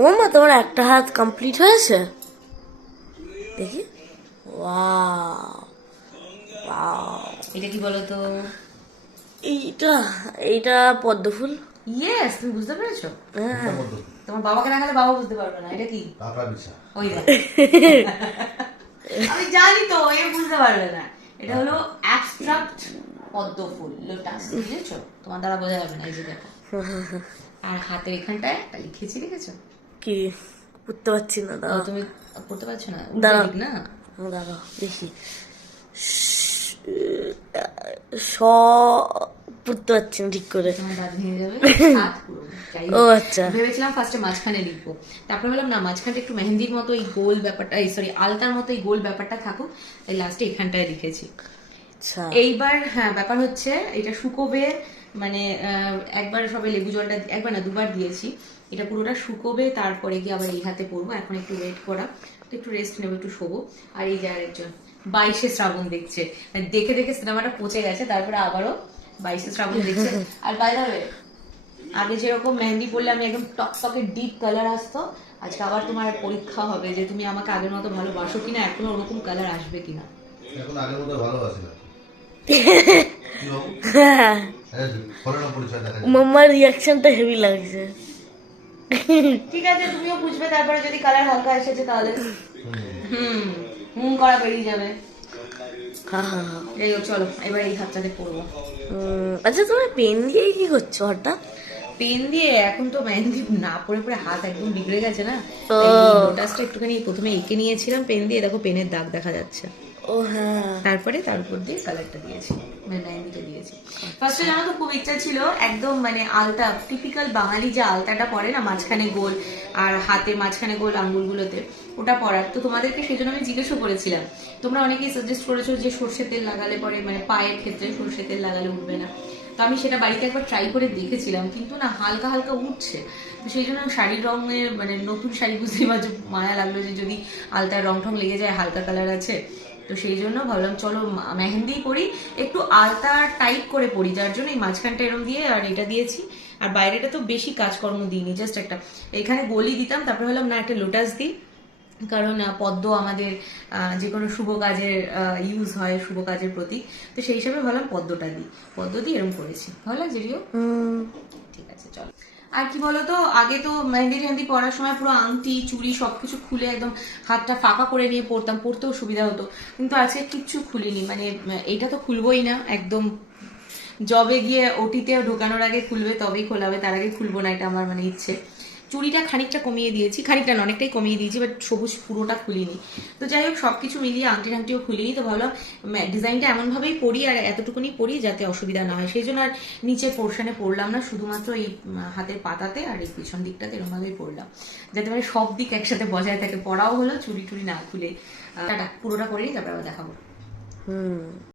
ও মা তোমার একটা হাত কমপ্লিট হয়েছে? দেখি। ওয়াও ওয়াও এটা কি বলতো? এইটা এইটা পদ্ম ফুল ইয়েস তুমি বুঝতে পেরেছ? হ্যাঁ। তোমার বাবাকে দেখালে বাবা বুঝতে পারবে না এটা কি? ওই আমি জানি তো এ বুঝতে পারবে না। এটা হলো অ্যাবস্ট্রাক্ট পদ্ম ফুল লোটাস বুঝেছ? তোমার দ্বারা বোঝা যাবে না এই যে দেখো। আর হাতের এখানটায় একটা লিখেছি দেখেছ? কি বুঝতে পারছি না ও, তুমি পড়তে পারছ না। ঠিক না? দাঁড়াও দেখি। স পড়তে পারছি না ঠিক করে। ও আচ্ছা। ভেবেছিলাম ফার্স্টে মাঝখানে লিখব। তারপরে বললাম না মাঝখানটা একটু মেহেন্দির মতো এই গোল ব্যাপারটা এই সরি আলতার মতো এই গোল ব্যাপারটা থাকুক তাই লাস্টে এখানটায় লিখেছি। আচ্ছা। এইবার হ্যাঁ ব্যাপার হচ্ছে এটা শুকোবে মানে আহ, একবার সবাই লেবু জলটা একবার না দুবার দিয়েছি। এটা পুরোটা শুকোবে তারপরে গিয়ে আবার এই হাতে পরবো। এখন একটু ওয়েট করা। তো একটু রেস্ট নেব একটু শোবো। আর এই যে আরেকজন বাইশে শ্রাবণ দেখছে। মানে দেখে দেখে সিনেমাটা পচে গেছে তারপরে আবারও বাইশে শ্রাবণ দেখছে। আর বাইরে আগে যেরকম মেহেন্দি পরলে আমি একদম টকটকে ডিপ কালার আসতো। আজকে আবার তোমার পরীক্ষা হবে যে তুমি আমাকে আগের মতো ভালোবাসো কিনা এখনও ওরকম কালার আসবে কিনা। এখন আগের মতো ভালোবাসি না। মাম্মার রিয়াকশনটা হেভি লাগছে। ঠিক আছে তুমিও বুঝবে তারপরে যদি কালার হালকা এসেছে তাহলে। হুম। হুম করা বেরিয়ে যাবে। এই চলো এবার এই হাতটাতে পড়ব আচ্ছা তুমি পেন দিয়ে কি করছ হঠাৎ? পেন দিয়ে এখন তো মেহেন্দি না পরে পরে হাত একদম বিগড়ে গেছে না? লোটাসটা একটুখানি প্রথমে এঁকে নিয়েছিলাম পেন দিয়ে দেখো পেনের দাগ দেখা যাচ্ছে। ও হ্যাঁ। তারপরে তার উপর দিয়ে কালারটা দিয়েছি মানে মেহেন্দিটা দিয়েছি। ফার্স্টে জানো তো খুব ইচ্ছা ছিল, একদম মানে আলতা টিপিক্যাল বাঙালি যে আলতাটা পরে না, মাঝখানে গোল আর হাতে মাঝখানে গোল আঙ্গুলগুলোতে, ওটা পরার। তো তোমাদেরকে সেই জন্য আমি জিজ্ঞেসও করেছিলাম। তোমরা অনেকেই সাজেস্ট করেছ যে সর্ষে তেল লাগালে পরে মানে পায়ের ক্ষেত্রে সর্ষে তেল লাগালে উঠবে না। তো আমি সেটা বাড়িতে একবার ট্রাই করে দেখেছিলাম, কিন্তু না, হালকা হালকা উঠছে। তো সেই জন্য শাড়ির রঙের মানে নতুন শাড়ি বুঝতেই মায়া লাগল যে যদি আলতার রং টং লেগে যায়, হালকা কালার আছে। তো সেই জন্য ভাবলাম চলো মেহেন্দি পরি একটু আলতা টাইপ করে পরি যার জন্য এই মাঝখানটা এরম দিয়ে আর এটা দিয়েছি। আর বাইরেটা তো বেশি কাজকর্ম দিইনি জাস্ট একটা এখানে গলি দিতাম তারপরে হলাম না একটা লোটাস দিই। কারণ পদ্ম আমাদের যে কোনো শুভ কাজের ইউজ হয় শুভ কাজের প্রতীক। তো সেই হিসাবে ভাবলাম পদ্মটা দিই। পদ্ম দিয়ে এরকম করেছি। ভালো লাগছে রিও? ঠিক আছে চলো। আর কি বলতো, আগে তো মেহেন্দি টেহেন্দি পড়ার সময় পুরো আংটি, চুড়ি সবকিছু খুলে একদম হাতটা ফাঁকা করে নিয়ে পড়তাম পড়তেও সুবিধা হতো। কিন্তু আজকে কিচ্ছু খুলিনি মানে এটা তো খুলবোই না, একদম জবে গিয়ে ওটিতে ঢোকানোর আগে খুলবে, তবেই খোলাবে তার আগে খুলবো না, এটা আমার মানে ইচ্ছে। চুড়িটা খানিকটা কমিয়ে দিয়েছি। খানিকটা না, অনেকটাই কমিয়ে দিয়েছি বাট সবুজ পুরোটা খুলিনি। তো যাই হোক সব কিছু মিলিয়ে আংটি টাংটিও খুলিনি, তো ভাবলাম ডিজাইনটা এমনভাবেই পরি আর এতটুকুনি পরি যাতে অসুবিধা না হয়। সেই জন্য আর নিচের পোর্শনে পড়লাম না, শুধুমাত্র এই হাতের পাতাতে আর এই পিছন দিকটাতে এরকমভাবেই পড়লাম যাতে মানে সব দিক একসাথে বজায় থাকে পড়াও হলো চুরি টুরি না খুলে। পুরোটা করে নিই তারপর আবার দেখাবো। হুম।